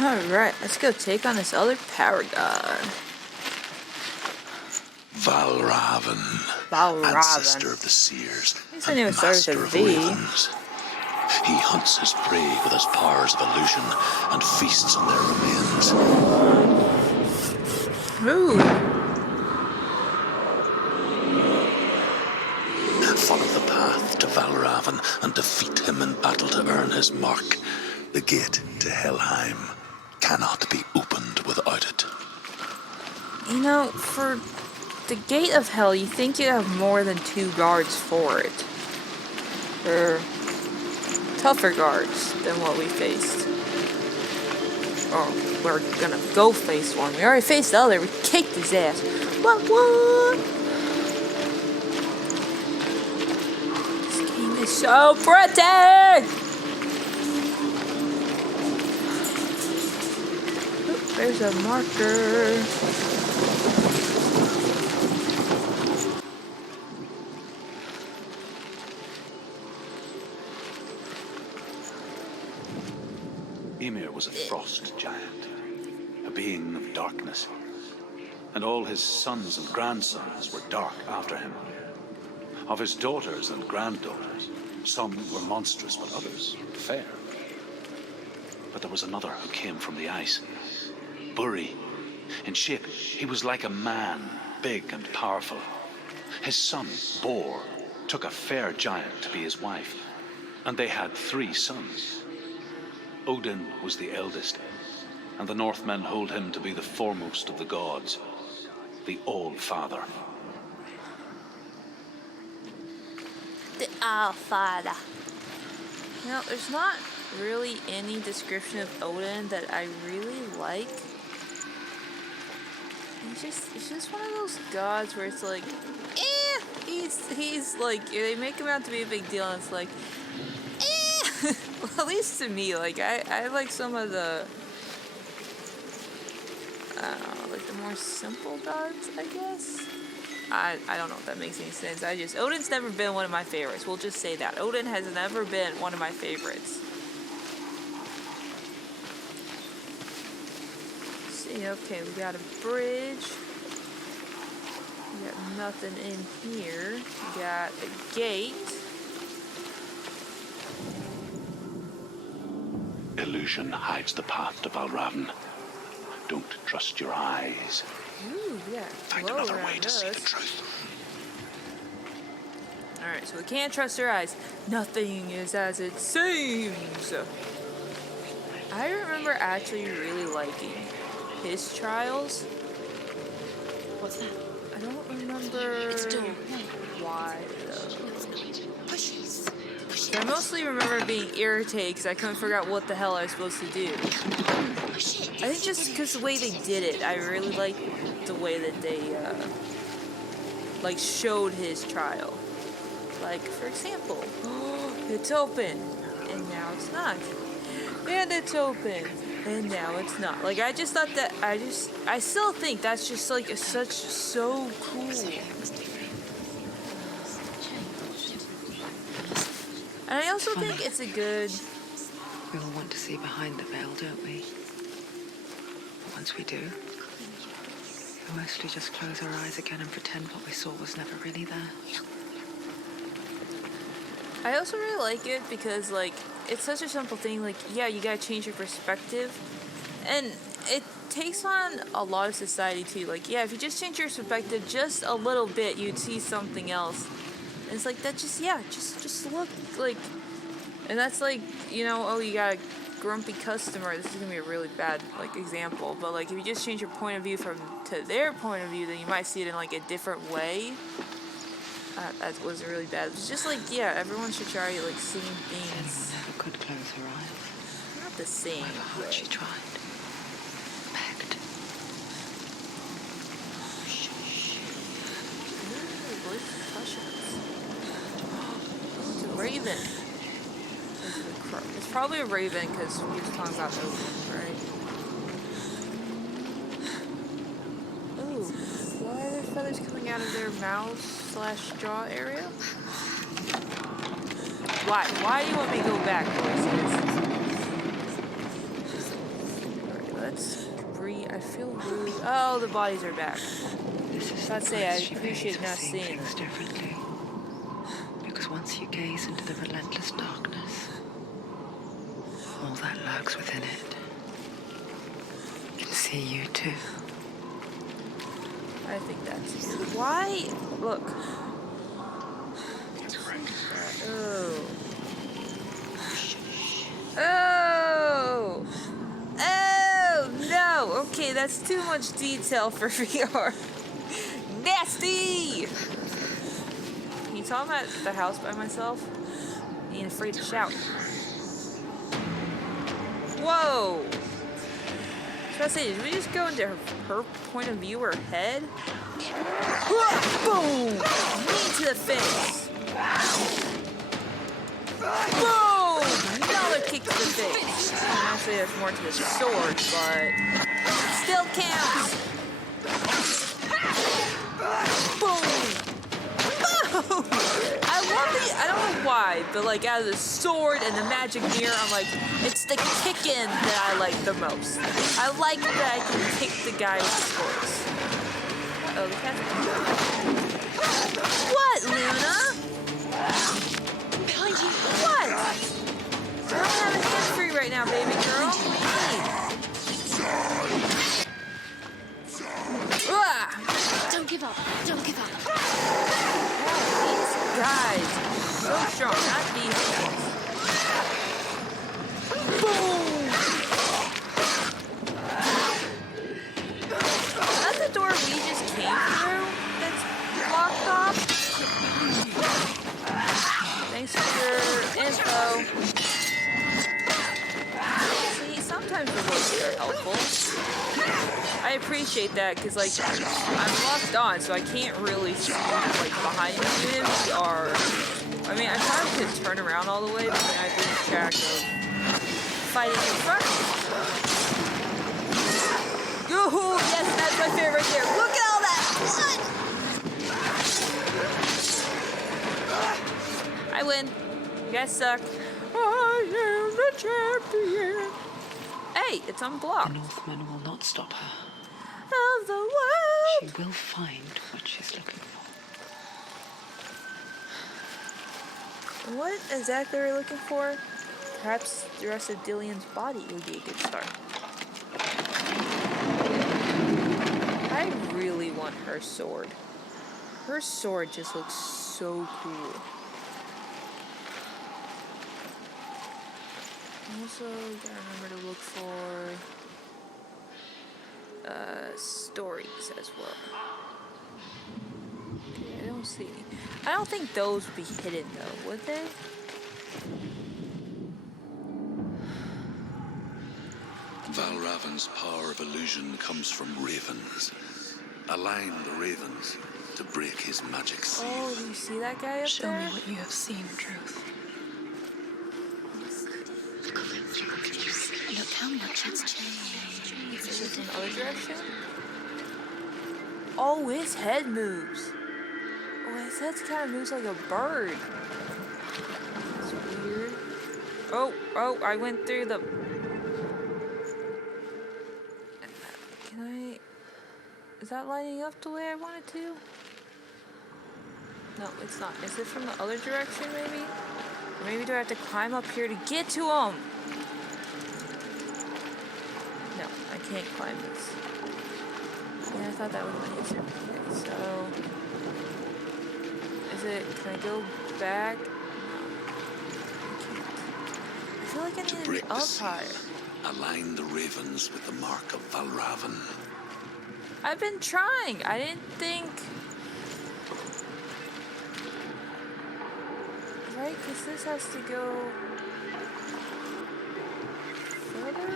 Alright, let's go take on this other power god. Valravn, ancestor of the seers, I knew it started master with a of V. ravens. He hunts his prey with his powers of illusion and feasts on their remains. Ooh. Follow the path to Valravn and defeat him in battle to earn his mark. The gate to Helheim cannot be opened without it. You know, for the Gate of Hell, you think you'd have more than 2 guards for it. Or tougher guards than what we faced. Oh, we're gonna go face one. We already faced the other. We kicked his ass. What? This game is so pretty! Oop, there's a marker. Ymir was a frost giant, a being of darkness, and all his sons and grandsons were dark after him. Of his daughters and granddaughters, some were monstrous, but others fair. But there was another who came from the ice, Buri. In shape, he was like a man, big and powerful. His son, Bor, took a fair giant to be his wife, and they had 3 sons. Odin was the eldest, and the Northmen hold him to be the foremost of the gods, the All-Father. The All-Father. You know, there's not really any description of Odin that I really like. It's just one of those gods where it's like, he's like, they make him out to be a big deal, and it's like, well, at least to me, like, I like some of the, I don't know, like the more simple gods, I guess. I don't know if that makes any sense. Odin's never been one of my favorites. We'll just say that. Odin has never been one of my favorites. Let's see, okay, we got a bridge. We got nothing in here. We got a gate. Illusion hides the path to Valravn. Don't trust your eyes. Ooh, yeah. Find another way to see the truth. Alright, so we can't trust our eyes. Nothing is as it seems. I remember actually really liking his trials. What's that? I don't remember It's a door. why though. Push. I mostly remember being irritated because I couldn't figure out what the hell I was supposed to do. I think just because the way they did it, I really liked the way that they like showed his trial. Like, for example, it's open and now it's not, and it's open and now it's not. Like, I just thought that I still think that's just like so cool. And I also think it's a good... We all want to see behind the veil, don't we? But once we do, we mostly just close our eyes again and pretend what we saw was never really there. I also really like it because, like, it's such a simple thing. Like, yeah, you gotta change your perspective. And it takes on a lot of society, too. Like, yeah, if you just change your perspective just a little bit, you'd see something else. And it's like, that just look, like, and that's like, you know, oh, you got a grumpy customer. This is gonna be a really bad, like, example. But, like, if you just change your point of view to their point of view, then you might see it in, like, a different way. That was really bad. It's just like, yeah, everyone should try, like, seeing things. Senua never could close her eyes. Not the same. However hard she tried. Begged. It's a raven. It's probably a raven because we were talking about Odin, right? Ooh, why are there feathers coming out of their mouth/jaw area? Why? Why do you want me to go back, voices? I feel really. Oh, the bodies are back. This is I'd the say I price she appreciate pays for not seeing seeing things differently. Because once you gaze into the relentless darkness, all that lurks within it can see you too. I think that's why. Look. Oh. Oh. Oh no. Okay, that's too much detail for VR. Nasty. Can you tell I'm at the house by myself? I ain't afraid to shout. Whoa. I was say, did we just go into her point of view, her head? Boom! Knee to the face. Boom! Another kick to the face. Actually, there's more to the sword, but still counts. Boom! Boom! I don't know why, but like out of the sword and the magic mirror, I'm like, it's the kicking that I like the most. I like that I can kick the guy with the swords. Oh, the cat's what, Luna? Behind you. What? I don't have a hand free right now, baby girl. Don't give up. Don't give up. These guys, so strong, not these guys. Boom! That's the door we just came through that's blocked off. Thanks for your info. See, sometimes the looks are helpful. I appreciate that because, like, I'm locked on, so I can't really see, like, behind the units or... I mean, I probably could turn around all the way, but then I'd lose track of fighting in front of me. Yoo-hoo! Yes, that's my favorite right there. Look at all that blood! I win. You guys suck. I am the champion. Hey, it's The unblocked. Northmen will not stop her. Of the world. She will find what she's looking for. What exactly are we looking for? Perhaps the rest of Dillian's body would be a good start. I really want her sword. Her sword just looks so cool. Also, gotta remember to look for stories as well. Okay, I don't see any. I don't think those would be hidden though, would they? Valravn's power of illusion comes from ravens. Align the ravens to break his magic seal. Oh, do you see that guy up Show there? me what you have seen, Truth. Look how much it's changed. Is it in the other direction? Oh, his head moves. Oh, his head kind of moves like a bird. That's weird. Oh, I went through the... Can I... Is that lining up the way I want it to? No, it's not. Is it from the other direction, maybe? Or maybe do I have to climb up here to get to him? No, I can't climb this. Yeah, I thought that would have been easier. Okay, so... Is it... Can I go back? No. I can't. I feel like I need to be Break the up seal. higher. Align the ravens with the mark of Valravn. I've been trying. I didn't think... Right? Because this has to go... further?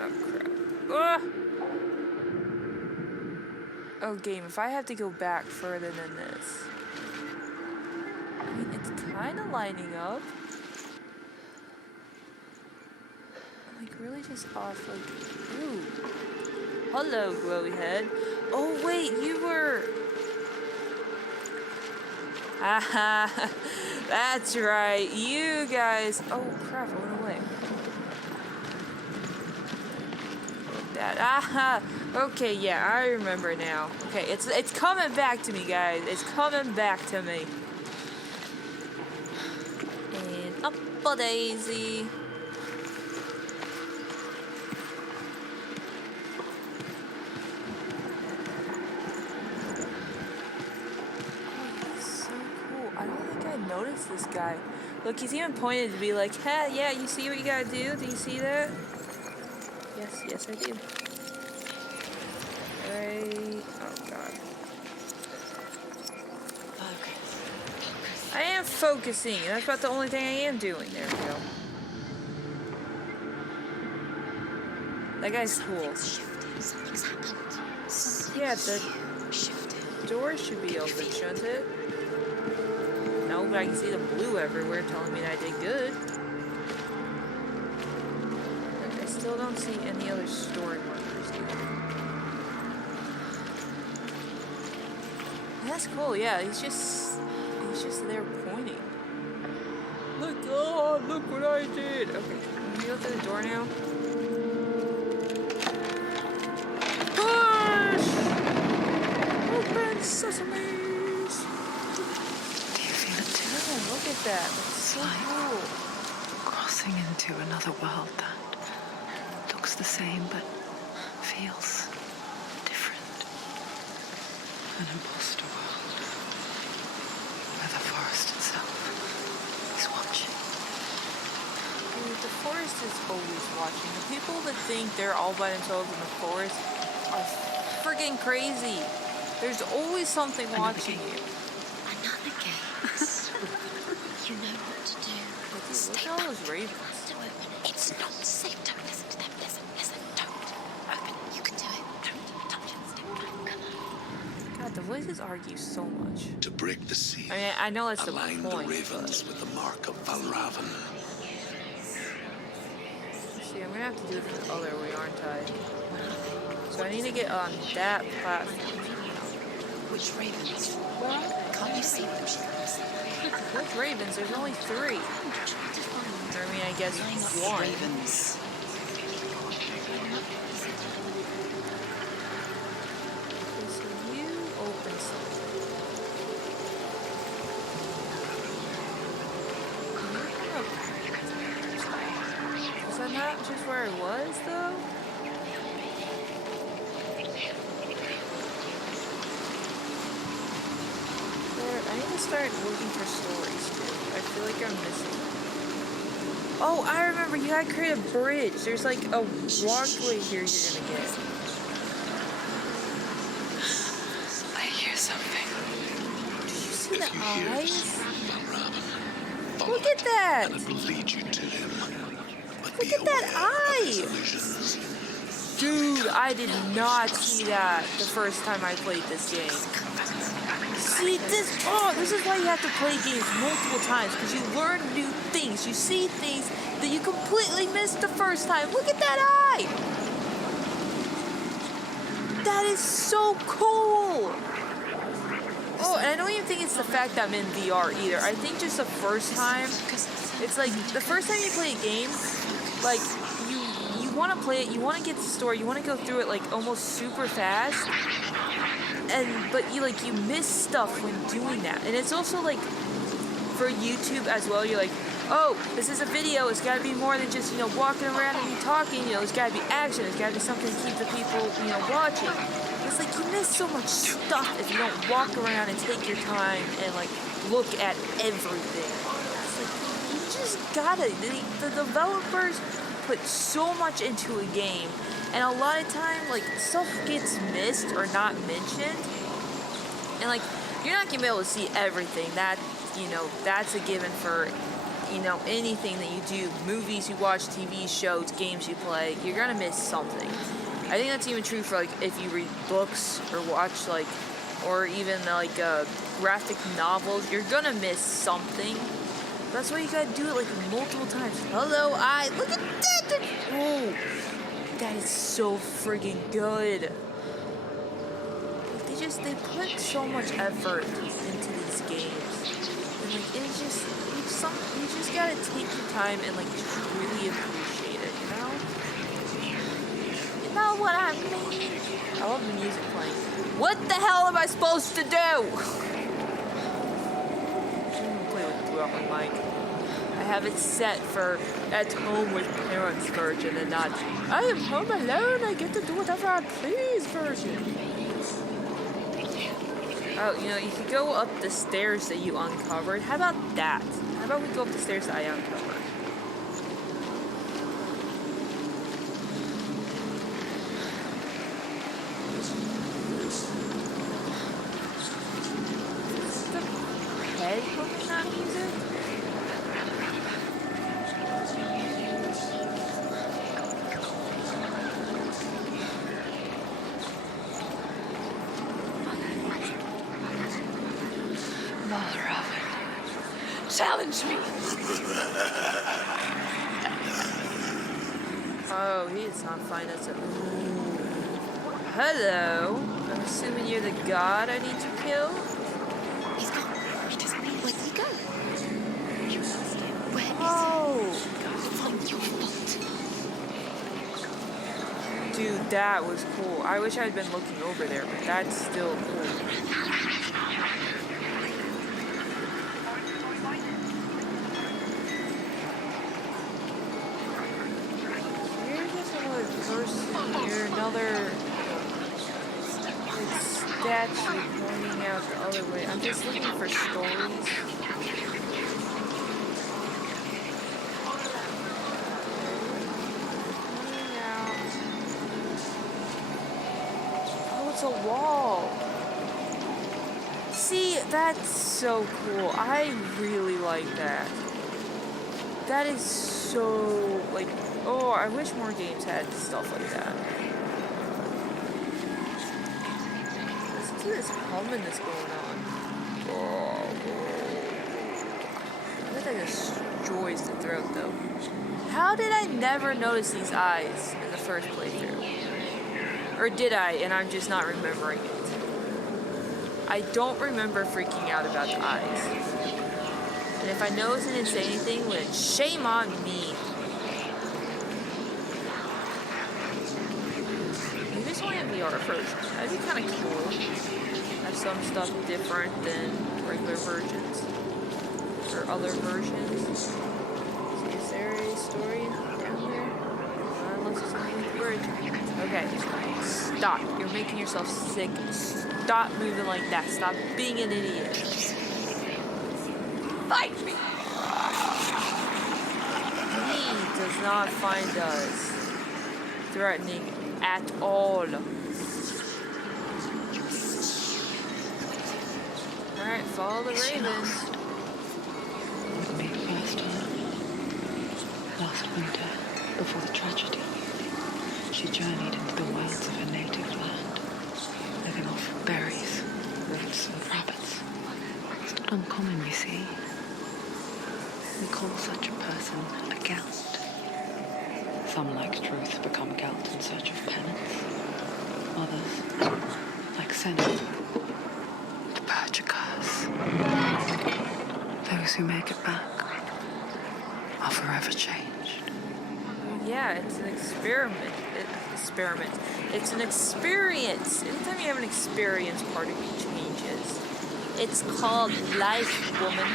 Oh, crap. Ugh! Oh, game, if I have to go back further than this... I mean, it's kind of lining up. Like, really just off, like... Ooh. Hello, glowy head. Oh, wait, you were... Haha, that's right, you guys... Oh, crap, I went away. that. Aha! Okay, yeah, I remember now. Okay, it's coming back to me, guys. It's coming back to me. And up a daisy. So cool. I don't think I noticed this guy. Look, he's even pointed to be like, hey, yeah, you see what you gotta do? Do you see that? Yes, I do. Right. Oh, God. Focus. I am focusing. That's about the only thing I am doing. There we go. That guy's cool. Something's happened. Something's Yeah, the shifted. door should be open, shouldn't it? No, but I can see the blue everywhere telling me that I did good. But I still don't see any other story markers either. That's cool, yeah, he's just there pointing. Look, oh, look what I did! Okay, can we go through the door now? Push! Open sesame! Oh, look at that. That's so cool. Crossing into another world that looks the same but feels different. An imposter world where the forest itself is watching. Dude, the forest is always watching. The people that think they're all by themselves in the forest are friggin' crazy. There's always something watching you. Another gaze. You know what to do. Look at all those ravens. Don't open it. It's not safe. Don't listen to them. Listen. Don't. Open it. You can do it. Don't touch it. Step back. Come on. God, the voices argue so much. To break the seal, I mean, I know that's the align point. the ravens with the mark of Valravn. See, I'm gonna have to do it the other way, aren't I? So I need to get on that platform. Which ravens? What? Can't you see them? Which ravens? There's only 3. Or, I mean, I guess Line up 1. ravens. Okay, so you open something. Is that not just where I was, though? I need to start looking for stories too. I feel like I'm missing. Oh, I remember. You gotta create a bridge. There's like a walkway here you're gonna get. I hear something. Do you see If the you hear it, eyes? Valravn, follow Look at that! and it will lead you to him. But Look be at that aware of his eye! illusions. Dude, I did not see that the first time I played this game. See, this is why you have to play games multiple times, because you learn new things. You see things that you completely missed the first time. Look at that eye! That is so cool! Oh, and I don't even think it's the fact that I'm in VR either. I think just the first time, it's like, the first time you play a game, like, you want to play it, you want to get the story, you want to go through it, like, almost super fast. But you miss stuff when doing that. And it's also like for YouTube as well, you're like, oh, this is a video, it's gotta be more than just, walking around and you talking, it's gotta be action, it's gotta be something to keep the people, watching. It's like you miss so much stuff if you don't walk around and take your time and like look at everything. It's like you just gotta, the developers put so much into a game. And a lot of time, like, stuff gets missed or not mentioned. And, like, you're not going to be able to see everything. That, that's a given for, anything that you do. Movies you watch, TV shows, games you play. You're going to miss something. I think that's even true for, like, if you read books or watch, like, or even, like, graphic novels. You're going to miss something. That's why you got to do it, like, multiple times. Hello, look at that! Oh! That is so friggin' good. Like they put so much effort into these games. And like it's just you just gotta take your time and like really appreciate it, you know? You know what I mean? I love the music playing. What the hell am I supposed to do? I'm gonna play with Valravn, like. I have it set for at home with parents version and not I am home alone, I get to do whatever I please version. Oh, you know, you could go up the stairs that you uncovered. How about that? How about we go up the stairs that I uncovered? Head playing that music? Valravn, challenge me. Oh, he is not fine as a. Hello. I'm assuming you're the god I need to kill. He's gone. He doesn't mean. Where'd he go? You lost him. Where is Oh, he? From your fault. dude, that was cool. I wish I had been looking over there, but that's still cool. Here's just another person here, another statue pointing out the other way. I'm just looking for stories. Pointing out. Oh, it's a wall. See, that's so cool. I really like that. That is so, like, oh, I wish more games had stuff like that. Listen to this humming that's going on. Oh, I bet that destroys the throat, though. How did I never notice these eyes in the first playthrough? Or did I, and I'm just not remembering it? I don't remember freaking out about the eyes. And if I noticed and didn't say anything, well, then shame on me. Maybe it's only a VR version. That'd be kind of cool. Have some stuff different than regular versions. Or other versions. So is there a story down there? Unless it's only the bridge. Okay. Stop. You're making yourself sick. Stop moving like that. Stop being an idiot. Fight me! He does not find us threatening at all. Alright, follow the raven. With me first time. Last winter, before the tragedy, she journeyed into the wilds of her native land, living off berries, roots, and rabbits. It's not uncommon, you see. We call such a person a Gelt. Some, like Truth, become Gelt in search of penance. Others, like Senua, the purge occurs. Those who make it back are forever changed. Yeah, it's an experiment. It's an experience. Anytime you have an experience, part of you changes. It's called life, woman.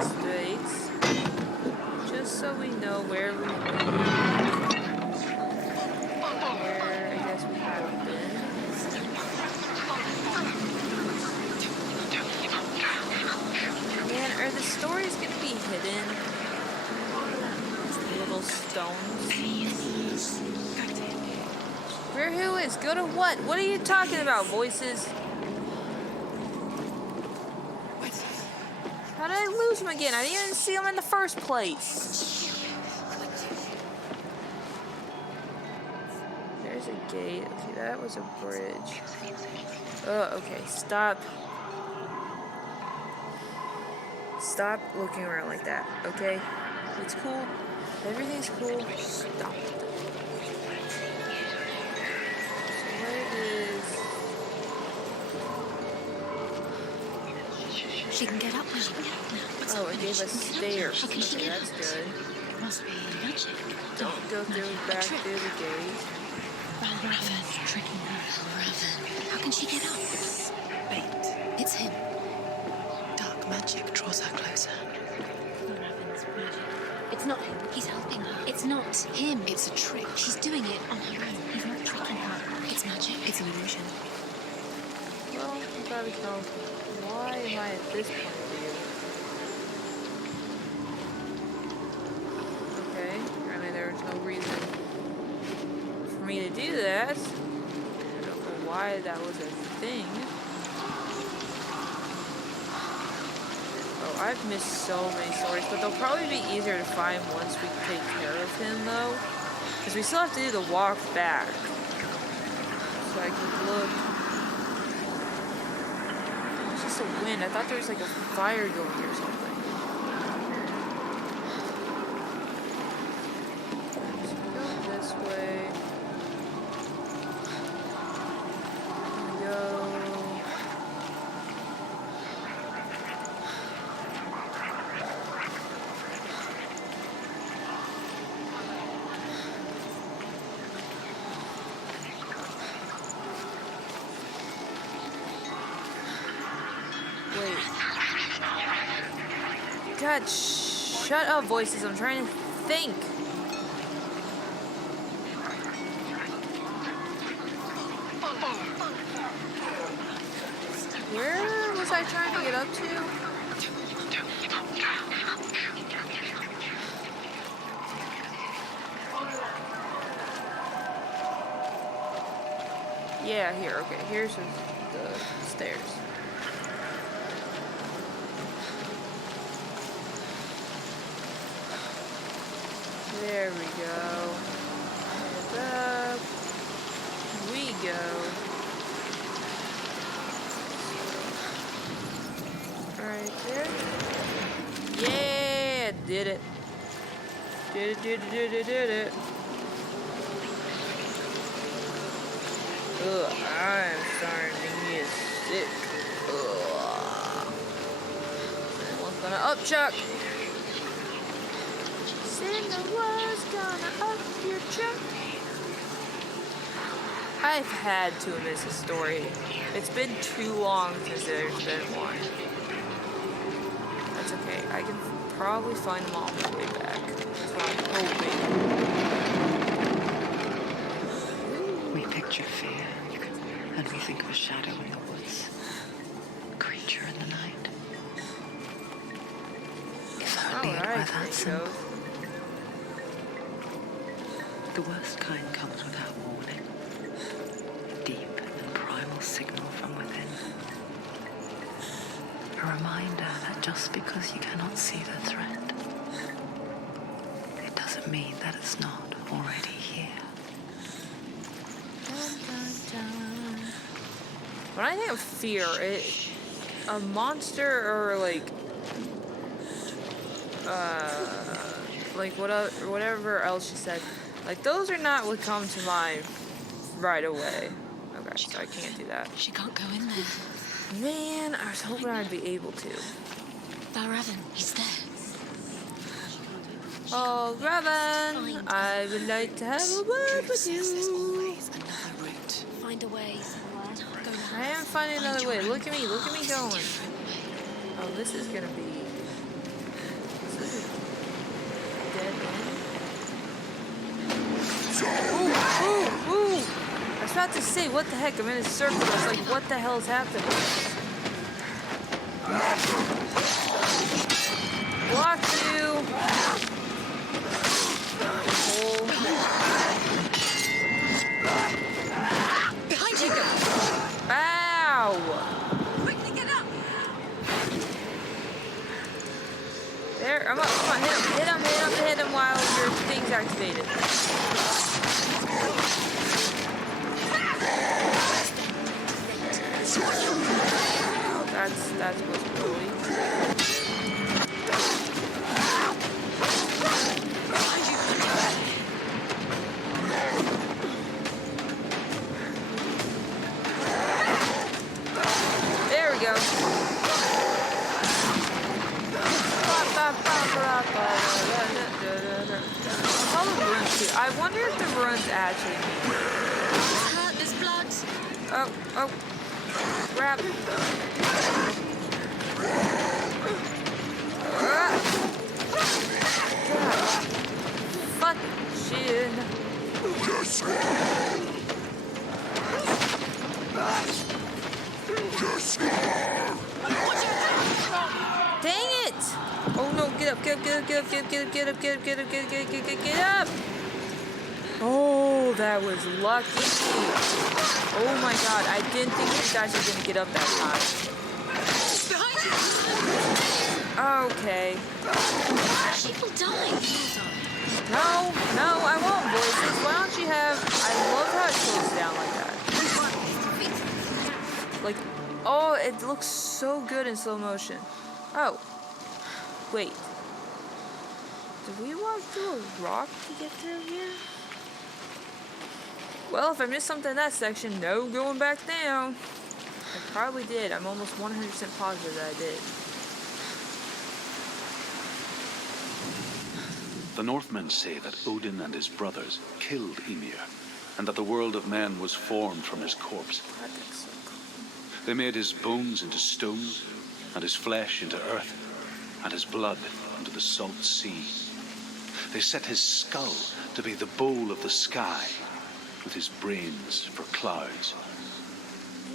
Straight. Just so we know where we where I guess we haven't been. Man, are the stories gonna be hidden? Little stones. Where who is? Go to what? What are you talking about, voices? How did I lose him again? I didn't even see him in the first place. There's a gate. Okay, that was a bridge. Oh, okay. Stop. Stop looking around like that, okay? It's cool. Everything's cool. Stop. Where is... She can get up when she can. Oh, it gave us stairs. Okay, that's good. Must be magic. Don't go through back through the gate. Valravn's tricking her. Valravn. How can she get up? Bait. It's him. Dark magic draws her closer. Valravn's magic. It's not him. He's helping her. It's not him. It's a trick. She's doing it on her own. He's not tricking her. It's magic. It's an illusion. Well, you gotta tell why am I at this point of view? Okay, apparently there's no reason for me to do that. I don't know why that was a thing. Oh, I've missed so many stories, but they'll probably be easier to find once we take care of him, though. Because we still have to do the walk back. So I can look. It's just a wind. I thought there was like a fire going here or something. So go this way. There we go. Wait. God, shut up, voices. I'm trying to think. Where was I trying to get up to? Yeah, here. Okay, here's the stairs. There we go. And up we go. Right there. Yeah, did it. Did it. Ugh, I'm starting to get sick. Ugh. Someone's gonna upchuck. Senua's gonna up your chuck. I've had to miss a story. It's been too long since there's been one. That's okay. I can probably find them all on the way back. That's what I'm hoping. We picture fear, and we think of a shadow in the woods, a creature in the night. If only it were Alright, that simple. go. The worst kind comes without warning. A deep and primal signal from within. A reminder that just because you cannot see the threat, it doesn't mean that it's not already here. When I think of fear, a monster or whatever else she said, like those are not what come to mind right away. Okay, so I can't do that. She can't go in there. Man, I was hoping I'd be able to. Valravn, he's there. Oh, Raven, I would like to have a word with There's you. always another route. Find a way. Go now. I am finding Find another your way. own Look at me path. going. Different way. Oh, this is gonna be. This is a dead end. Ooh, ooh, ooh! I was about to say, what the heck? I'm in a circle. I was like, what the hell is happening? Block you! Oh. Behind you! Ow! Quickly get up! There, I'm up. Come on, hit him while your thing's activated. Oh, that's supposed to be really. There we go. Follow the I wonder if the runes actually mean. Hurt, there's blood. Oh, grab. Fuck chin. Dang it! Oh no, get up. Oh, that was lucky. Oh my god, I didn't think you guys were gonna get up that high. Okay. She will die. No, I won't, voices. Why don't you have... I love how it slows down like that. Like, oh, it looks so good in slow motion. Oh. Wait. Did we walk through a rock to get through here? Well, if I missed something in that section, no going back down. I probably did. I'm almost 100% positive that I did. The Northmen say that Odin and his brothers killed Ymir, and that the world of men was formed from his corpse. That looks so cool. They made his bones into stone, and his flesh into earth, and his blood into the salt sea. They set his skull to be the bowl of the sky, with his brains for clouds.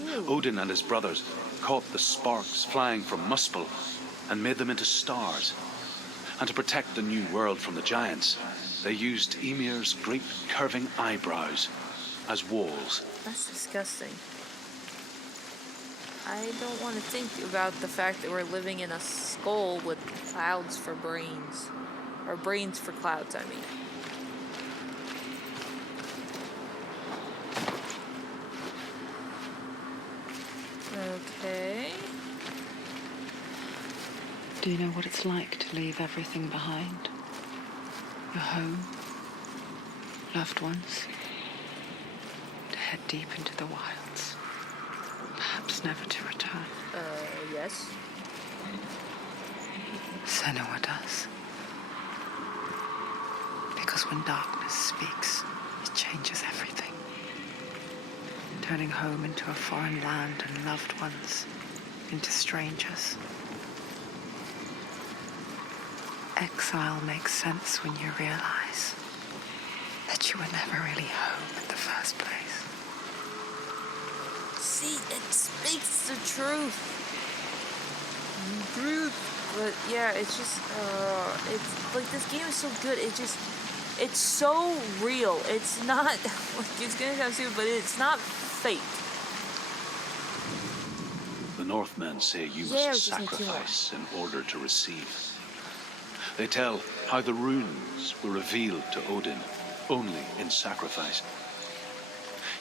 Ew. Odin and his brothers caught the sparks flying from Muspel and made them into stars. And to protect the new world from the giants, they used Ymir's great curving eyebrows as walls. That's disgusting. I don't want to think about the fact that we're living in a skull with clouds for brains. Or brains for clouds, I mean. Okay. Do you know what it's like to leave everything behind? Your home, loved ones, to head deep into the wilds, perhaps never to return. Yes. Senua does. Because when darkness speaks, it changes everything. Turning home into a foreign land and loved ones into strangers. Exile makes sense when you realize that you were never really home in the first place. See, it speaks the truth. But yeah, it's just, it's like this game is so good. It's so real. It's not, like, it's gonna sound stupid, but it's not fake. The Northmen say you Yeah, must just need two more. sacrifice in order to receive. They tell how the runes were revealed to Odin only in sacrifice.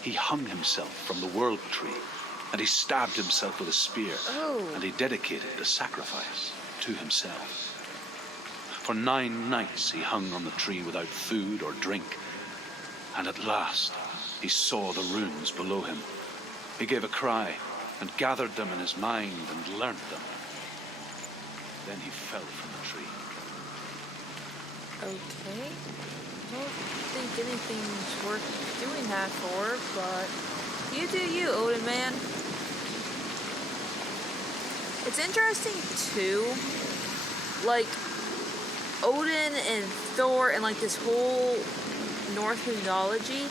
He hung himself from the world tree, and he stabbed himself with a spear, and he dedicated the sacrifice to himself. For 9 nights he hung on the tree without food or drink, and at last he saw the runes below him. He gave a cry and gathered them in his mind and learnt them. Then he fell from the tree. Okay. Don't think anything's worth doing that for, but you do you, Odin man. It's interesting too, like Odin and Thor and like this whole Norse mythology.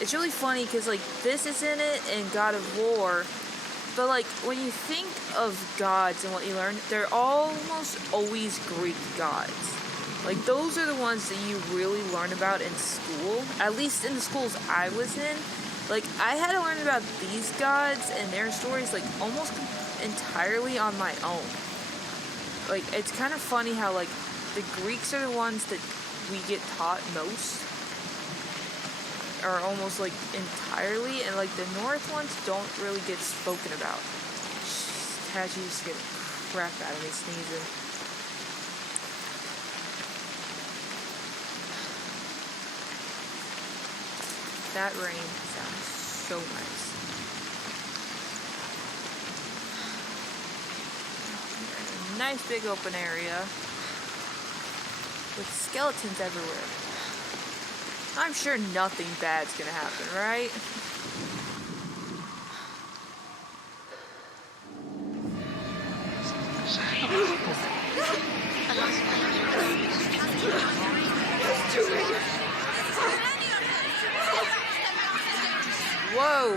It's really funny because like this is in it and God of War, but like when you think of gods and what you learn, they're almost always Greek gods. Like those are the ones that you really learn about in school, at least in the schools I was in. Like I had to learn about these gods and their stories like almost entirely on my own. Like it's kind of funny how like the Greeks are the ones that we get taught most, or almost like entirely, and like the North ones don't really get spoken about. Taji just get crap out of me sneezing. That rain sounds so nice. Nice big open area with skeletons everywhere. I'm sure nothing bad's gonna happen, right? Whoa!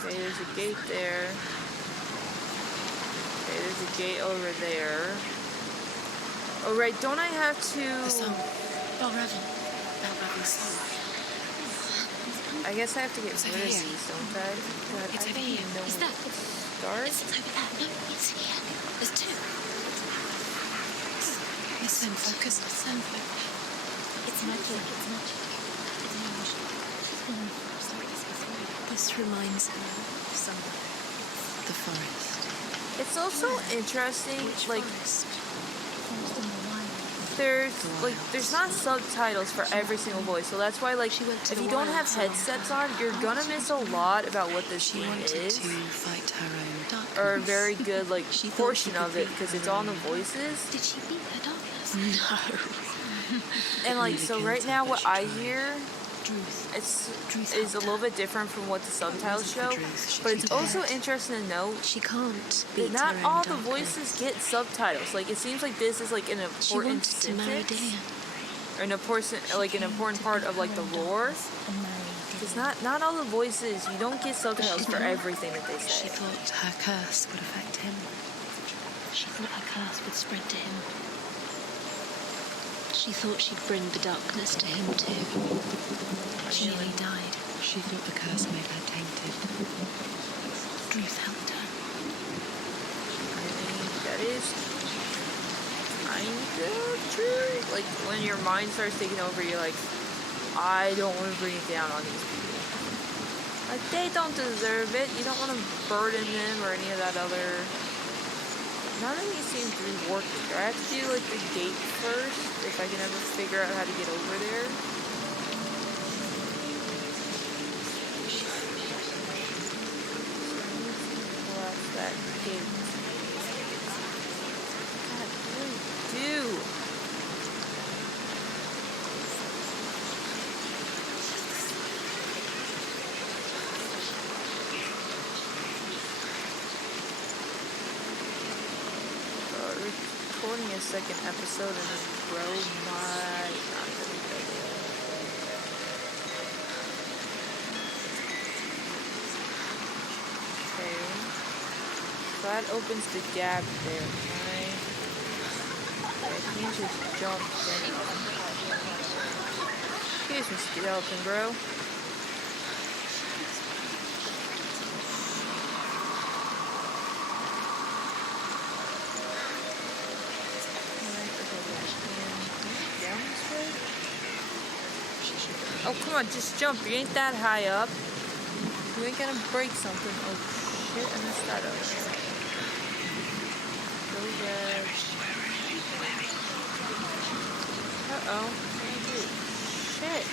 Okay, there's a gate there. Okay, there's a gate over there. Oh, right, don't I have to... The song. Valravn. Valravn's song. I guess I have to get It's rid over of here. these, don't I? God, It's I over don't here. even know Is where that? to start. It's over there. No, it's here. There's two. Listen, focus. Listen, focus. It's magic. It's magic. It's magic. This reminds her of somewhere. The forest. It's also interesting, Which like, forest? there's not subtitles for every single voice, so that's why, like, She went to if the you don't have wilds headsets on, you're gonna miss a lot about what this She game wanted is, to fight her own darkness. or a very good, like, She thought portion she could of it, beat because her it's on the own. voices, Did she beat her darkness? No. and, like, Really so killed right her, now but what she I tried. hear Druth is a helped little her. bit different from what the subtitles wasn't show, for Druth, she'd but be it's also dead. interesting to note She can't that beat not her own all the darkness. voices get subtitles. Like, it seems like this is, like, an She important wanted to marry sentence, Dillian. or an important part of, like, the lore. Because not all the voices, you don't get subtitles for everything that they She say. thought her curse would affect him. She thought her curse would spread to him. She thought she'd bring the darkness to him too. She nearly died. She thought the curse made her tainted. Druth helped her. I mean, that is kind of true. Like, when your mind starts taking over, you're like, I don't want to bring it down on these people. Like, they don't deserve it. You don't want to burden them or any of that other... None of these seem to be working. Do I have to do, like, the gate first, if I can ever figure out how to get over there? Collapse that gate. God, what do you do? Recording a second episode and then bro might not be good. Okay. So that opens the gap there. I can't just jump down. Excuse me, skeleton bro. Oh, come on, just jump. You ain't that high up. You ain't gonna break something. Oh, shit, I messed that up. Go back. Uh-oh. Shit.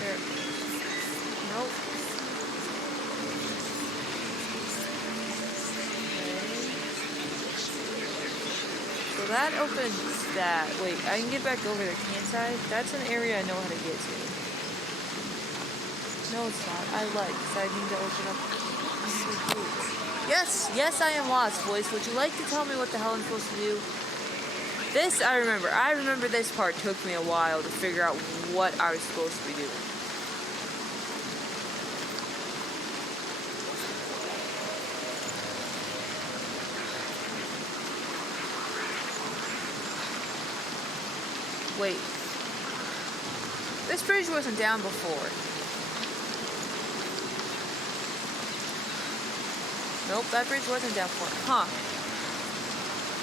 There. Nope. So that opens that. Wait, I can get back over there, can't I? That's an area I know how to get to. No, it's not. I like, because I need to open up. Yes, yes, I am lost, voice. Would you like to tell me what the hell I'm supposed to do? This, I remember. I remember this part took me a while to figure out what I was supposed to be doing. Wait. This bridge wasn't down before. Nope, that bridge wasn't down before. Huh.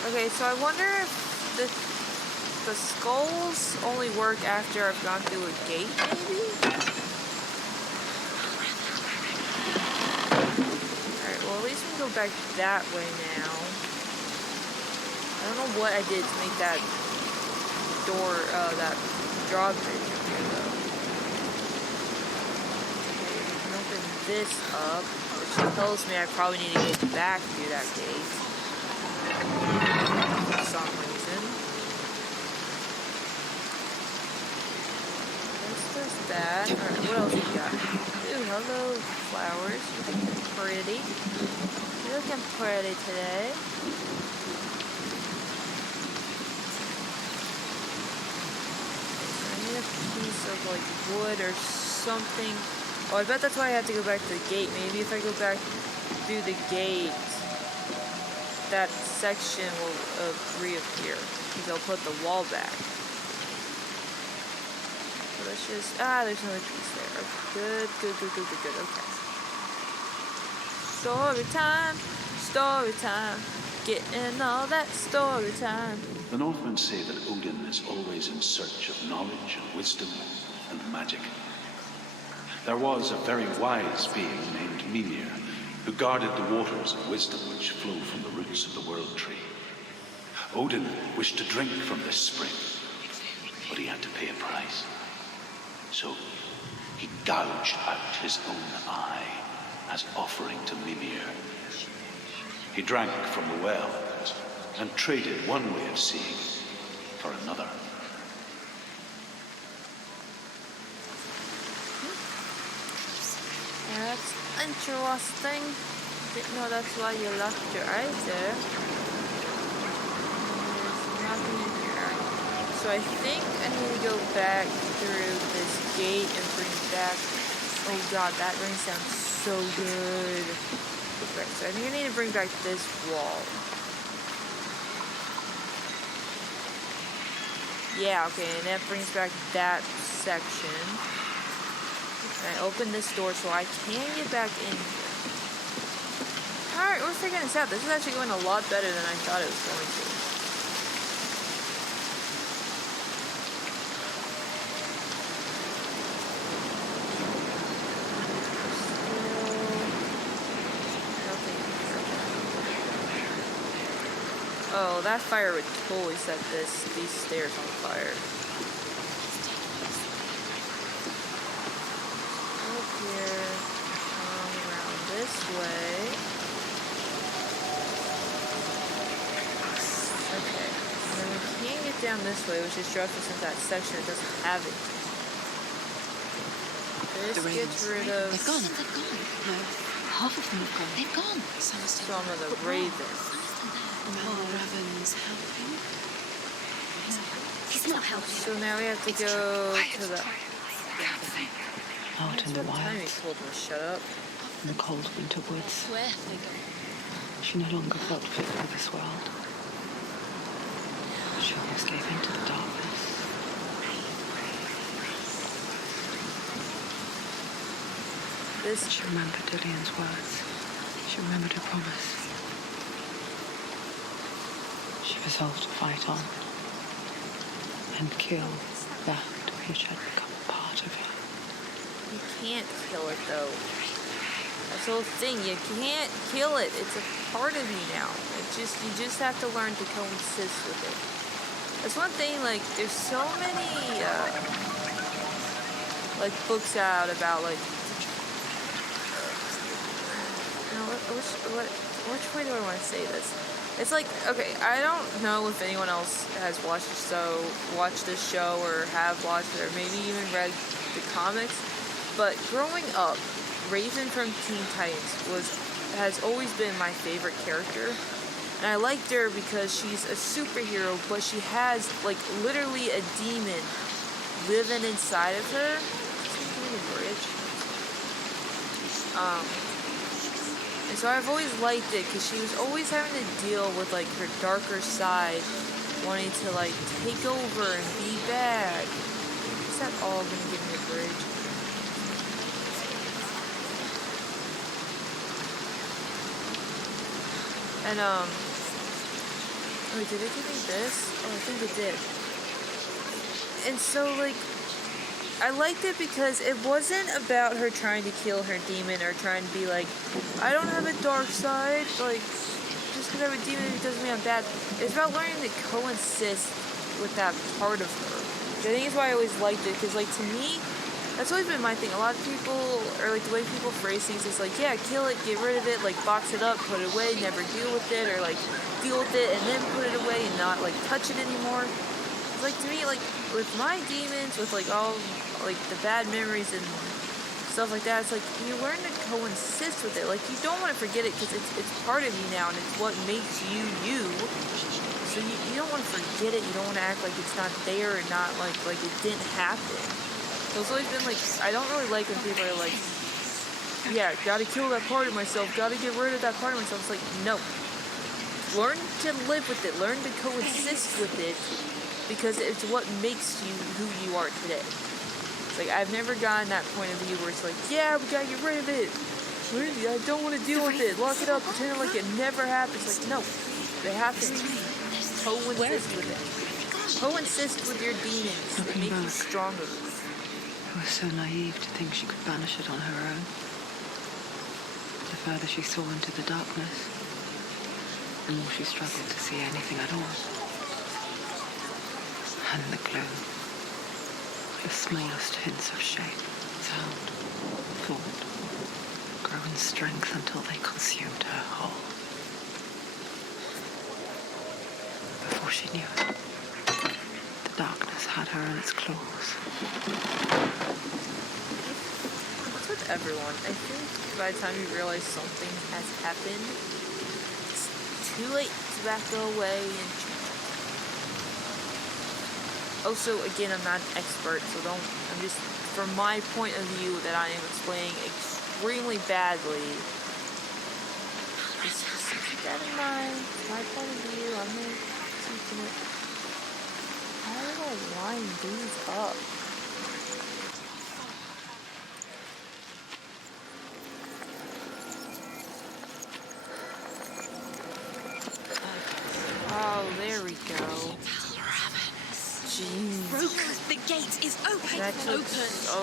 Okay, so I wonder if the skulls only work after I've gone through a gate, maybe? Alright, well, at least we can go back that way now. I don't know what I did to make that door, that drawbridge up here, though. Okay, we can open this up, which which tells me I probably need to go back through that gate for some reason. This does that. Alright, what else we got? Ooh, hello, flowers. You're looking pretty. You're looking pretty today. I need a piece of like wood or something. Oh, I bet that's why I have to go back to the gate. Maybe if I go back through the gate, that section will reappear. Because I'll put the wall back. So let's just... there's another piece there. Good. Okay. Story time. Story time. Getting all that story time. The Northmen say that Odin is always in search of knowledge and wisdom and magic. There was a very wise being named Mimir who guarded the waters of wisdom which flow from the roots of the world tree. Odin wished to drink from this spring, but he had to pay a price. So he gouged out his own eye as offering to Mimir. He drank from the well and traded one way of seeing for another. That's interesting. Didn't know that's why you left your eyes there. There's nothing in here. So I think I need to go back through this gate and bring back... Oh god, that ring sounds so good. Right, so I think I need to bring back this wall. Yeah, okay, and that brings back that section. And I open this door so I can get back in here. Alright, we're figuring this out. This is actually going a lot better than I thought it was going to. Oh, that fire would totally set these stairs on fire. Up here, around this way. Okay, and then we can't get down this way, which is just since that section doesn't have it. This gets rid of... They've gone. No, half of them have gone. They've gone. Some of the ravens. Valravn's helping. He's not helping. So now we have to go to the... Out in the Time he wilds, told me to shut up. in the cold winter woods. Where they go? She no longer felt fit for this world. She almost gave in to the darkness. She remembered Dillian's words. She remembered her promise. She resolved to fight on and kill that which had become part of her. You can't kill it though. That's the whole thing. You can't kill it. It's a part of you now. You just have to learn to coexist with it. That's one thing. Like, there's so many like books out about like. Which way do I want to say this? It's like, okay, I don't know if anyone else has watched this show or have watched it or maybe even read the comics, but growing up, Raven from Teen Titans has always been my favorite character. And I liked her because she's a superhero, but she has like literally a demon living inside of her. And so I've always liked it because she was always having to deal with like her darker side, wanting to like take over and be bad. Is that all gonna give me a bridge? And wait, did it give me this? Oh, I think it did. And so like, I liked it because it wasn't about her trying to kill her demon or trying to be like, I don't have a dark side, like, just because I have a demon it doesn't mean I'm bad. It's about learning to coexist with that part of her. I think it's why I always liked it, because like to me, That's always been my thing. A lot of people, or like the way people phrase things is like, yeah, kill it, get rid of it, like box it up, put it away, never deal with it, or like deal with it and then put it away and not like touch it anymore. It's like to me, like with my demons, with like all like the bad memories and stuff like that, it's like you learn to coexist with it. Like you don't want to forget it because it's part of you now and it's what makes you you. So you don't want to forget it. You don't want to act like it's not there and not like it didn't happen. So it's always been like, I don't really like when people are like, yeah, gotta kill that part of myself, gotta get rid of that part of myself. It's like, no. Learn to live with it, learn to coexist with it, because it's what makes you who you are today. It's like, I've never gotten that point of view where it's like, yeah, we gotta get rid of it. I don't want to deal with it, lock it up, pretend like it never happened. It's like, no, it happens. Coexist with it. Coexist with your demons. They make you stronger. I was so naive to think she could banish it on her own. The further she saw into the darkness, the more she struggled to see anything at all. And the gloom, the smallest hints of shape, sound, thought, grow in strength until they consumed her whole. Before she knew it, the darkness had her in its claws. What's with everyone? I think by the time you realize something has happened, it's too late to back away and change. Also, again, I'm not an expert, so I'm just, from my point of view that I am explaining extremely badly, just keep that in mind. My point of view, I'm not teaching it. How do I line these up? Oh, there we go. Jeez. The gate is open. That took so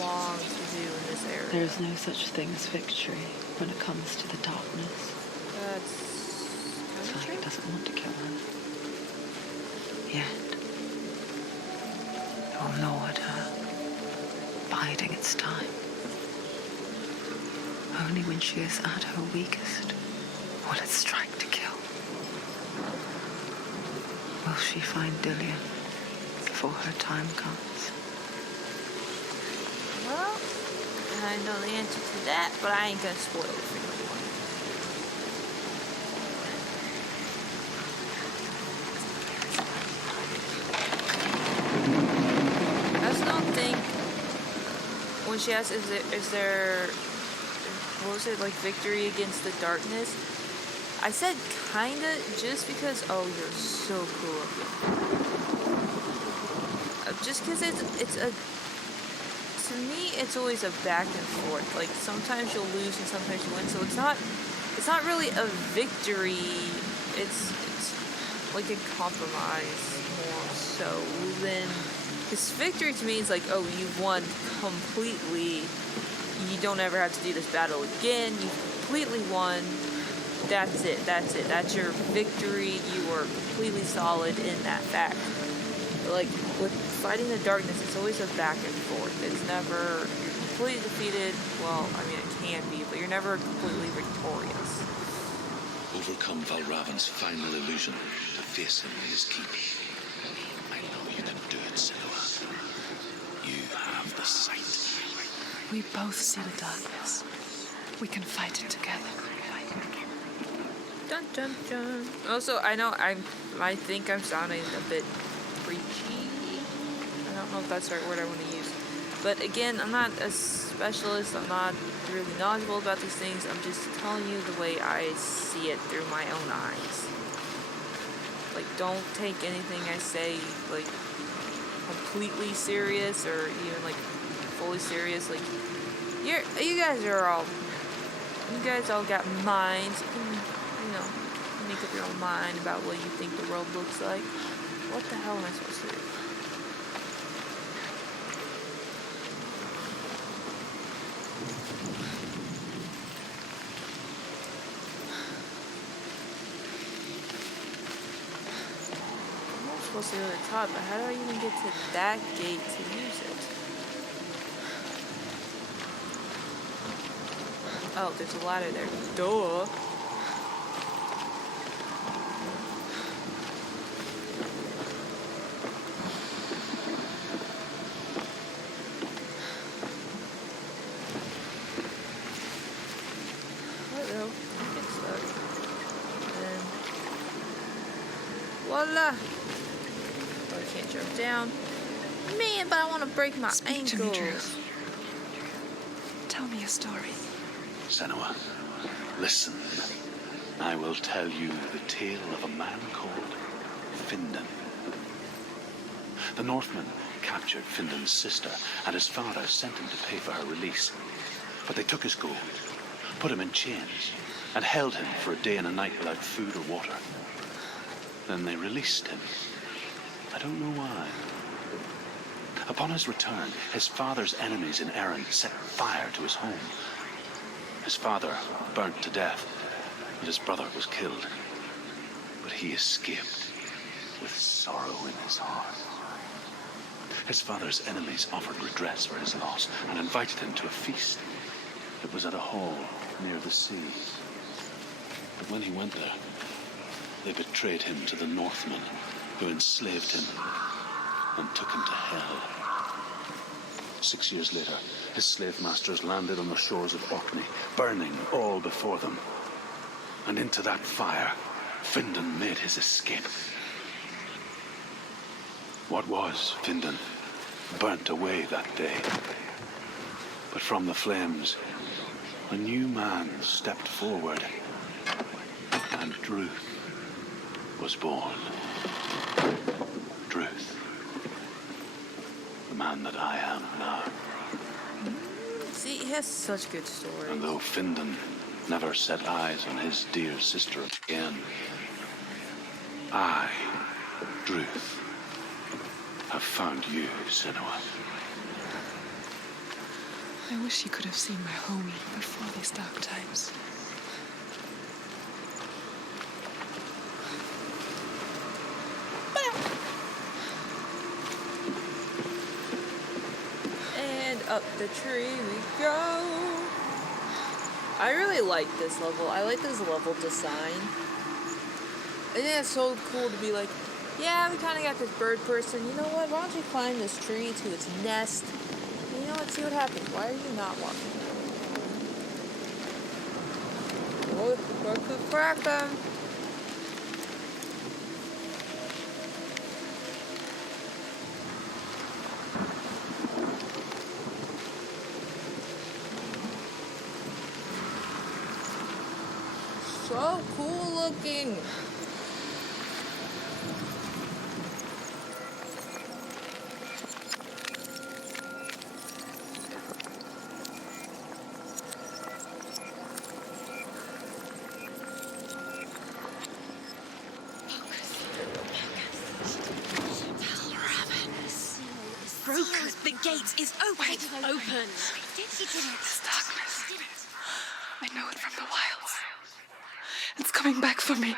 long to do in this area. There is no such thing as victory when it comes to the darkness. That's It's like it doesn't want to kill her. Yet. It will gnaw at her, biding its time. Only when she is at her weakest will it strike to kill. Will she find Dillian before her time comes? Well, I know the answer to that, but I ain't gonna spoil it for anyone. I just don't think when she asks, is there, what was it, like victory against the darkness? I said kinda just because, oh, you're so cool looking. Just because it's a, to me, it's always a back and forth. Like, sometimes you'll lose and sometimes you win, so it's not really a victory. It's like a compromise more so than, because victory to me is like, oh, you've won completely. You don't ever have to do this battle again. You completely won. That's it. That's your victory. You were completely solid in that fact. But like with fighting the darkness, it's always a back and forth. It's never you're completely defeated. Well, I mean it can be, but you're never completely victorious. Overcome Valravn's final illusion to face him in his keep. I know you can do it, Senua. You have the sight. We both see the darkness. We can fight it together. Dun dun dun. Also, I know I think I'm sounding a bit preachy. I don't know if that's the right word I want to use. But again, I'm not a specialist. I'm not really knowledgeable about these things. I'm just telling you the way I see it through my own eyes. Like, don't take anything I say like completely serious or even like fully serious. Like, you guys all got minds. You can, make up your own mind about what you think the world looks like. What the hell am I supposed to do? I'm not supposed to go to the top, but how do I even get to that gate to use it? Oh, there's a ladder there. Duh. What though? I get stuck. And voila! Oh, I can't jump down. Man, but I want to break my Speak to ankles. me, Drew. Tell me a story. Senua, listen. I will tell you the tale of a man called Findan. The Northmen captured Findan's sister, and his father sent him to pay for her release. But they took his gold, put him in chains, and held him for a day and a night without food or water. Then they released him. I don't know why. Upon his return, his father's enemies in Erin set fire to his home. His father burnt to death, and his brother was killed. But he escaped with sorrow in his heart. His father's enemies offered redress for his loss and invited him to a feast. It was at a hall near the sea. But when he went there, they betrayed him to the Northmen, who enslaved him and took him to hell. 6 years later, his slave masters landed on the shores of Orkney, burning all before them. And into that fire, Findan made his escape. What was Findan burnt away that day. But from the flames, a new man stepped forward, and Druth was born. Druth. The man that I am now. See, he has such good stories. And though Findan never set eyes on his dear sister again, I, Druth, have found you, Senua. I wish you could have seen my home before these dark times. And up the tree we go. I really like this level. I like this level design. I think it's so cool to be like, yeah, we kind of got this bird person. You know what? Why don't you climb this tree to its nest? And you know what? See what happens. Why are you not walking? Oh, crack them. So cool looking. Broken. The gate is open. Open. He did it. It's darkness. I know it from the wilds. It's coming back for me.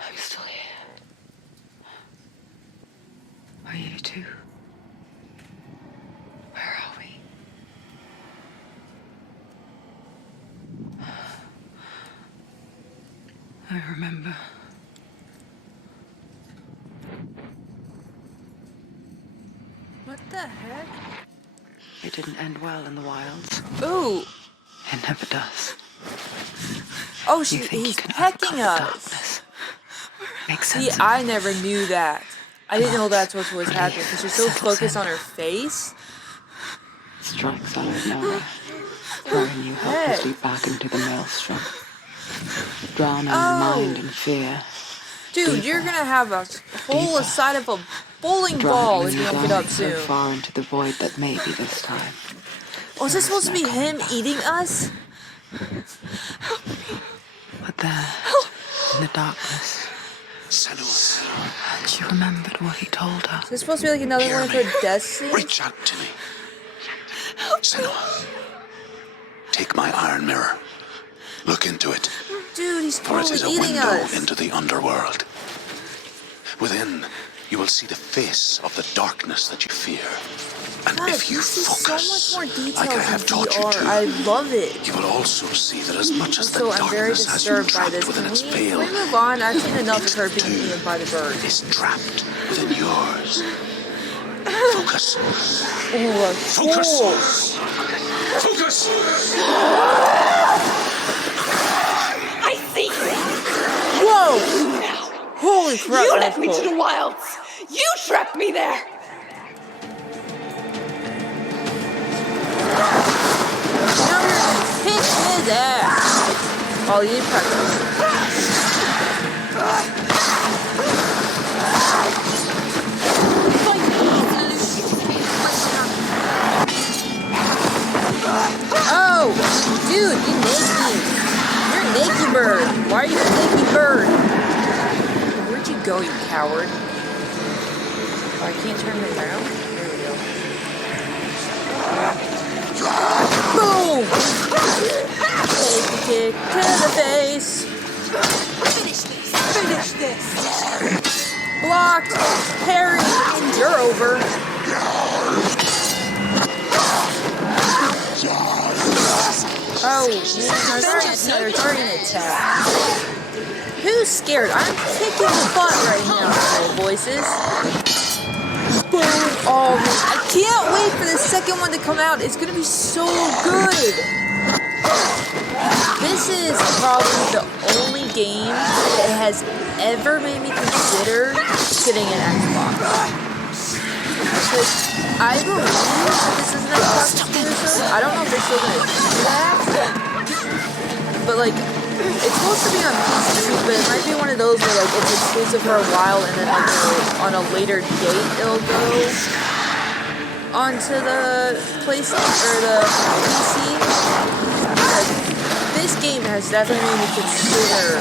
I'm still here. Are you too? Where are we? I remember. What the heck? It didn't end well in the wilds. Ooh. It never does. Oh, You think he's you can pecking overcome the us. darkness. Makes See, sense. I never knew that. I didn't know that's what was happening because you're so focused on her face. Strikes out of nowhere, throwing you helplessly back into the maelstrom, drowning your mind in fear, Dude, you're gonna have a hole inside of a bowling ball if driving you you don't get down up so soon. far into the void that maybe this time. Was this supposed to be There's no him coming eating us? But there, in the darkness, Senua, she remembered what he told her. Is this supposed to be like another hear one of me. her death scenes? Reach out to me. Senua, take my iron mirror. Look into it. Dude, he's For it totally is a eating window us. into the underworld. Within, you will see the face of the darkness that you fear. And God, if you this is focus, so much more detailed like I than have taught VR. you to, I love it. you will also see that as much as the So I'm very darkness has you disturbed by trapped this. within Can its we veil, move on? I've seen enough of it her being too eaten by the bird. is trapped within yours. Focus. Oh, Focus. Focus. I see you! whoa! Holy crap! You that's led me to cool. the wilds! You trapped me there! Now we're gonna kick his ass. Oh, you practice. Oh, dude, you naked. You're a naked bird. Why are you a naked bird? Where'd you go, you coward? Oh, I can't turn it around? There we go. Boom! Take a kick to the face. Finish this! Finish this! Blocked. Parry. You're over. Oh, there's already an attack. Who's scared? I'm kicking the butt right now, little voices. Boom. Oh, I can't wait for the second one to come out. It's gonna be so good. This is probably the only game that has ever made me consider getting an Xbox. Because I believe that this is an Xbox exclusive. I don't know if they're still gonna do that. But like, it's supposed to be on PC, but it might be one of those where like it's exclusive for a while and then like on a later date it'll go onto the PlayStation or the PC. Like, this game has definitely made me consider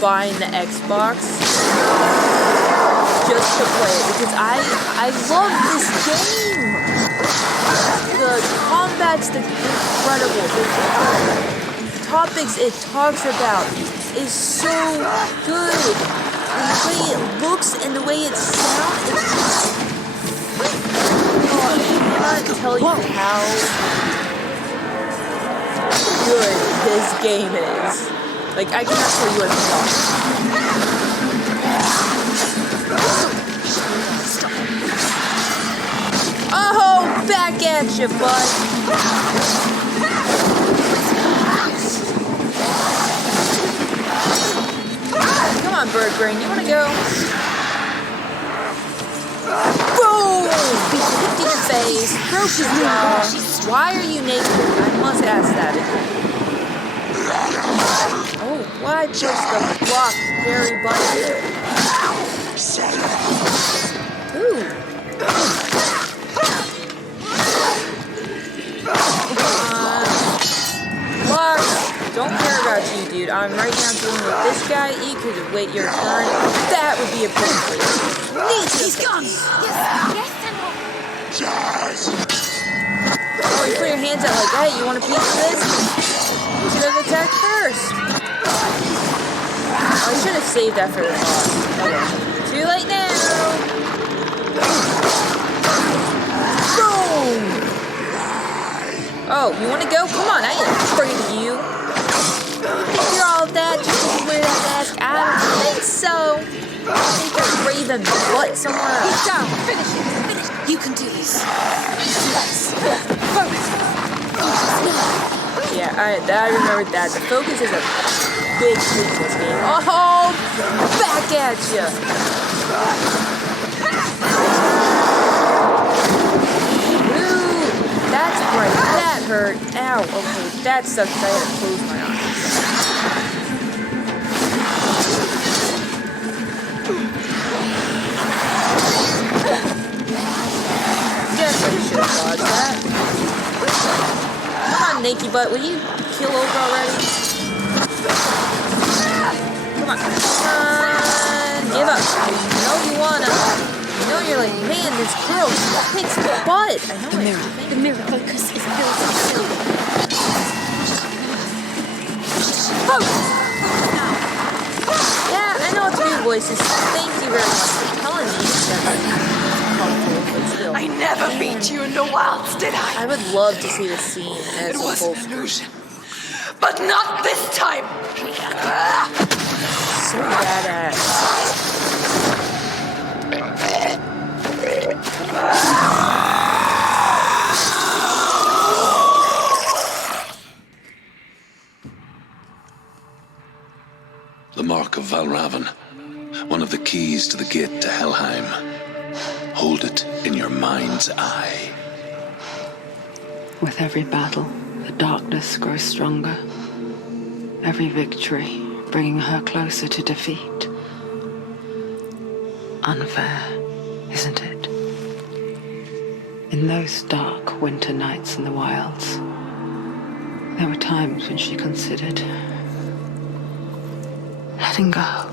buying the Xbox just to play it because I love this game. The combat's incredible. The topics it talks about is so good. And the way it looks and the way it sounds, it's just I cannot tell you how good this game is. Like, I cannot tell you enough. Oh, back at you, bud. Come on, bird brain, you wanna go? Boom! Hit to your face, broke your jaw. Why are you naked? I must ask that again. Oh, why push the block very button? Ooh. Block. Don't care about you, dude. I'm right now dealing with this guy. You could wait your turn. That would be a good for you. He's gone! Yes, Senua! Oh, you put your hands out like that. You want a piece of this? You should have attacked first. Oh, I should have saved that for the boss. Okay. Too late now. Boom! Oh, you want to go? Come on, I ain't afraid of you. You're all that just because you wear that mask. I don't think so. I think you're raven butt somewhere else. He's down! Finish it! Finish it! You can do this. Yes. Focus! Yeah, I remembered that. The focus is a big thing in this game. Oh, back at you. Ooh, that's right. That hurt. Ow. Okay, that sucks. I had to close my eyes. Definitely should have dodged that. Come on, Nakey Butt. Will you kill over already? Come on. Come on. Give up. You know you wanna. You know you're like, man, this girl kicks the butt. I know it. The mirror focus is built in silver. Focus! voices, thank you very much for telling me. That's helpful, but still. I never beat you in the wilds, did I? I would love to see the scene as It a was full an screen. illusion. But not this time! So badass. The mark of Valravn, one of the keys to the gate to Helheim. Hold it in your mind's eye. With every battle, the darkness grows stronger. Every victory bringing her closer to defeat. Unfair, isn't it? In those dark winter nights in the wilds, there were times when she considered letting go.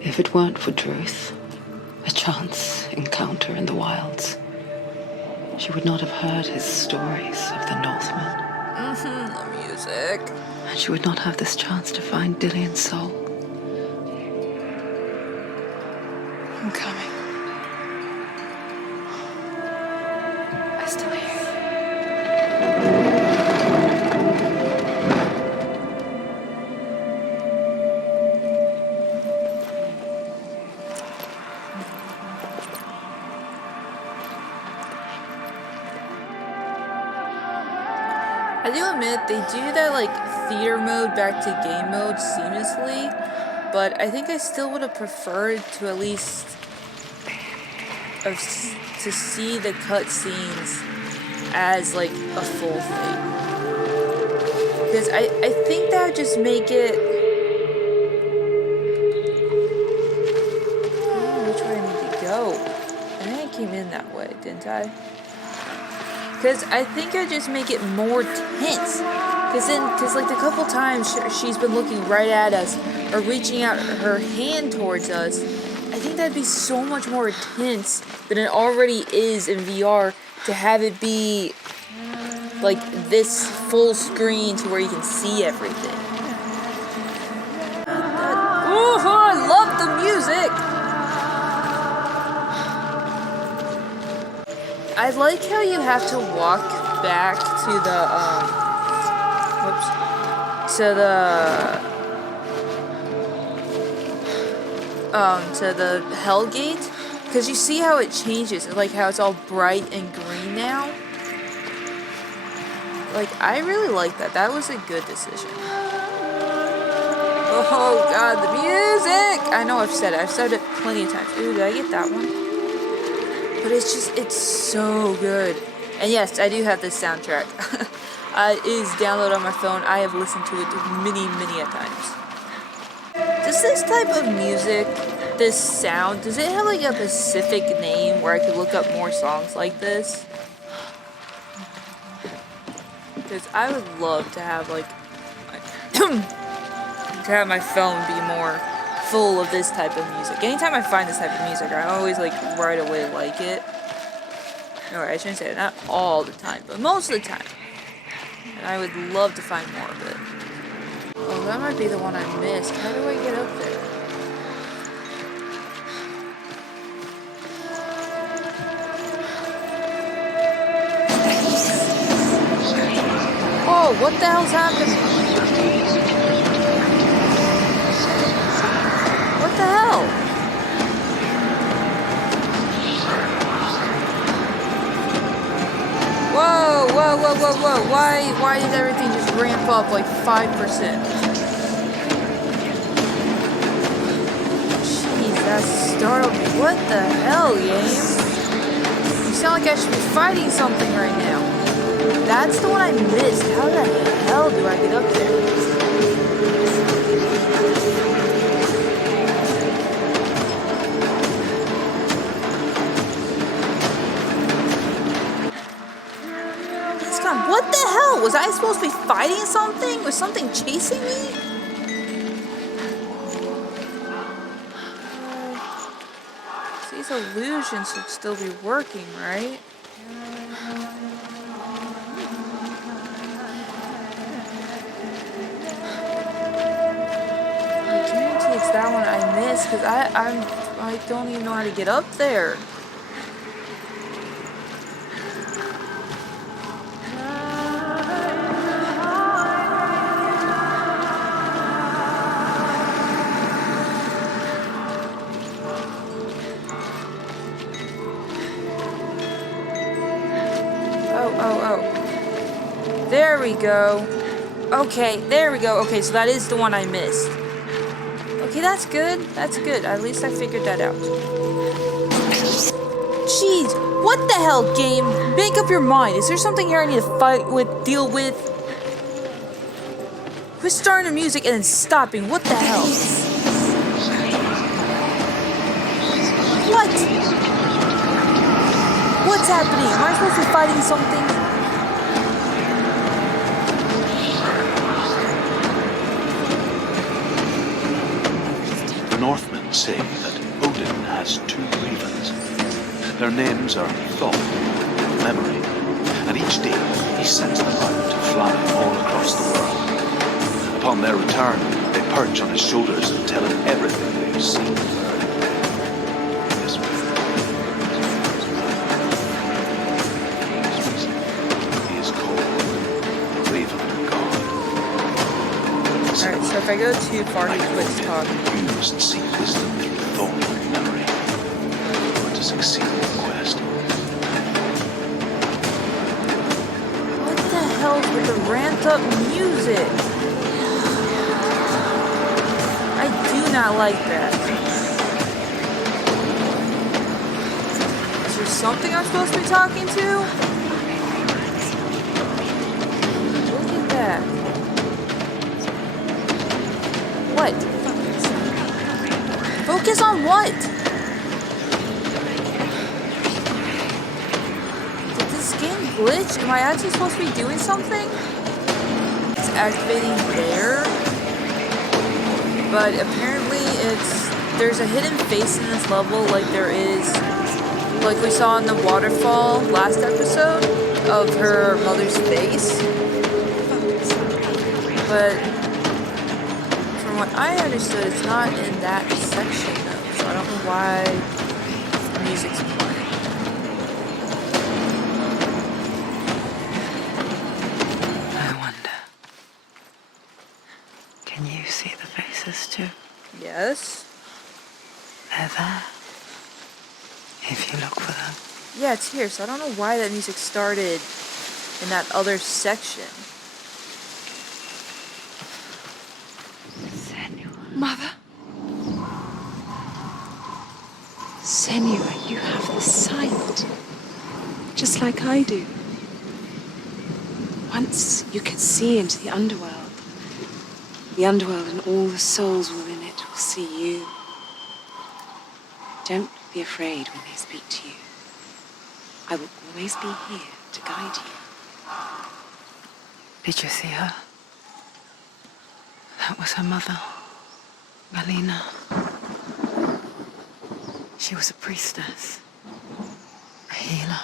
If it weren't for Druth, a chance encounter in the wilds, she would not have heard his stories of the Northmen. The music. And she would not have this chance to find Dillion's soul. I'm coming. I still hear you. I do admit they do that like theater mode back to game mode seamlessly, but I think I still would have preferred to at least to see the cutscenes as like a full thing, because I think that would just make it. Which way I need to go? I think I came in that way, didn't I? Because I think I just make it more tense. Because like the couple times she's been looking right at us or reaching out her hand towards us, I think that'd be so much more tense than it already is in VR to have it be like this full screen to where you can see everything. Oh, I love the music! I like how you have to walk back to the, to the Hellgate, because you see how it changes, like how it's all bright and green now. Like, I really like that. That was a good decision. Oh god, the music! I know I've said it plenty of times. Ooh, did I get that one? But it's so good. And yes, I do have this soundtrack. It is downloaded on my phone. I have listened to it many, many a times. Does this type of music, this sound, does it have like a specific name where I could look up more songs like this? Because I would love to have like, to have my phone be more full of this type of music. Anytime I find this type of music, I always like right away like it. Or I shouldn't say it, not all the time, but most of the time. And I would love to find more of it. Oh, that might be the one I missed. How do I get up there? Whoa, what the hell's happening? What the hell? Whoa, whoa, whoa, whoa, whoa. Why did everything just ramp up like 5%? Jeez, that startled me. What the hell, game? You sound like I should be fighting something right now. That's the one I missed. How the hell do I get up there? What the hell? Was I supposed to be fighting something? Was something chasing me? These illusions should still be working, right? I it's that one I missed because I don't even know how to get up there. Oh. There we go. Okay, there we go. Okay, so that is the one I missed. Okay, that's good. That's good. At least I figured that out. Jeez, what the hell, game? Make up your mind. Is there something here I need to fight with, deal with? Quit starting the music and then stopping. What the hell? What? What's happening? Am I supposed to be fighting something? The Northmen say that Odin has two ravens. Their names are Thought and Memory, and each day he sends them out to fly all across the world. Upon their return, they perch on his shoulders and tell him everything they've seen. He is called the Raven God. Alright, so if I go too far, he quits talking. You must seek wisdom through thought and memory, or to succeed in the quest. What the hell with the ramped up music? I do not like that. Is there something I'm supposed to be talking to? Look at that. What? Focus on what? Did this game glitch? Am I actually supposed to be doing something? It's activating there. But apparently there's a hidden face in this level like there is, like we saw in the waterfall last episode of her mother's face. But from what I understood, it's not in that section though, so I don't know why the music's playing. I wonder. Can you see the faces too? Yes? They're there. If you look for them. Yeah, it's here, so I don't know why that music started in that other section. Senua. Mother? Senua, you have the sight. Just like I do. Once you can see into the underworld. The underworld and all the souls within it will see you. Don't be afraid when they speak to you. I will always be here to guide you. Did you see her? That was her mother, Galina. She was a priestess, a healer.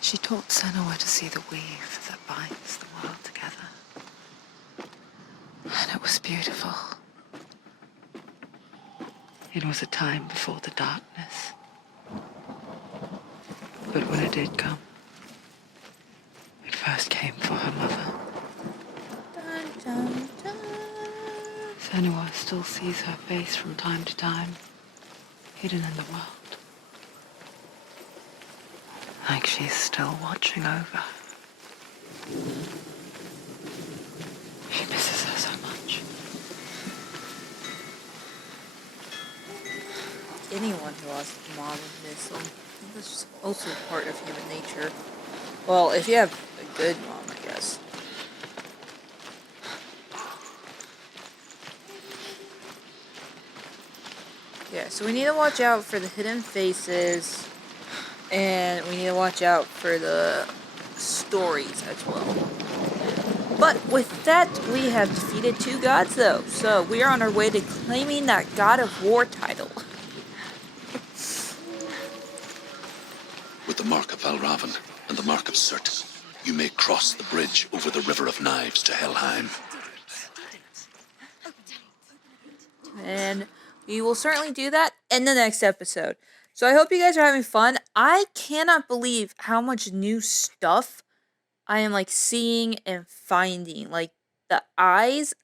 She taught Senua to see the weave that binds the world together. And it was beautiful. It was a time before the darkness. But when it did come, it first came for her mother. Dun, dun, dun. Senua still sees her face from time to time, hidden in the world. Like she's still watching over her. She misses her so much. Anyone who lost a mom would miss them. That's just also part of human nature. Well, if you have a good mom, I guess. Yeah, so we need to watch out for the hidden faces, and we need to watch out for the stories as well. But with that, we have defeated 2 gods, though. So we are on our way to claiming that God of War title. With the mark of Valravn and the mark of Surt, you may cross the bridge over the River of Knives to Helheim. And we will certainly do that in the next episode. So I hope you guys are having fun. I cannot believe how much new stuff I am like seeing and finding. Like the eyes.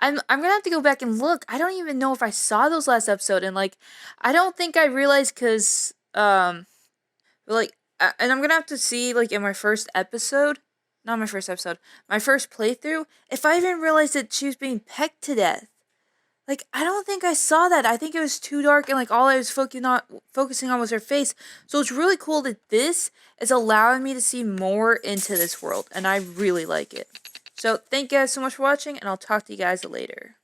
I'm gonna have to go back and look. I don't even know if I saw those last episode, and like I don't think I realized because and I'm gonna have to see like in my first episode, not my first episode, my first playthrough, if I even realized that she was being pecked to death. Like I don't think I saw that. I think it was too dark, and like all I was focusing on was her face. So it's really cool that this is allowing me to see more into this world, and I really like it. So thank you guys so much for watching, and I'll talk to you guys later.